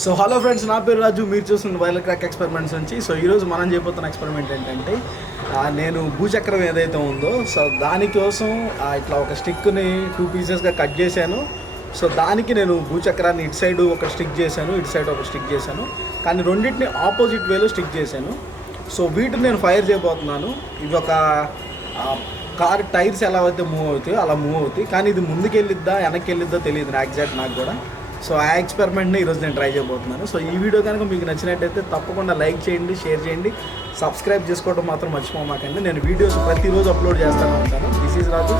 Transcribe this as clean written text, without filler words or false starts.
So hello friends, నా పేరు రాజు. మీరు చూస్తున్న వైరల్ క్రాక్ ఎక్స్పెరిమెంట్స్ నుంచి. సో ఈరోజు మనం చేయబోతున్న ఎక్స్పెరిమెంట్ ఏంటంటే, నేను భూచక్రం ఏదైతే ఉందో సో దానికోసం ఇట్లా ఒక స్టిక్ని 2 పీసెస్గా కట్ చేశాను. సో దానికి నేను భూచక్రాన్ని ఇటు సైడ్ ఒక స్టిక్ చేశాను, ఇటు సైడ్ ఒక స్టిక్ చేశాను, కానీ రెండింటిని ఆపోజిట్ వేలో స్టిక్ చేశాను. సో వీటిని నేను ఫైర్ చేయబోతున్నాను. ఇవి ఒక కార్ టైర్స్ ఎలా అయితే మూవ్ అవుతాయో అలా మూవ్ అవుతాయి, కానీ ఇది ముందుకు వెళ్ళిద్దా వెనక్కి వెళ్ళిద్దా తెలియదు ఎగ్జాక్ట్ నాకు కూడా. సో ఆ ఎక్స్పెరిమెంట్ని ఈరోజు నేను ట్రై చేయబోతున్నాను. సో ఈ వీడియో కనుక మీకు నచ్చినట్టయితే తప్పకుండా లైక్ చేయండి, షేర్ చేయండి, సబ్స్క్రైబ్ చేసుకోవడం మాత్రం మర్చిపోమాకండి. నేను వీడియోస్ ప్రతిరోజు అప్లోడ్ చేస్తూనే ఉంటాను. This is Raju.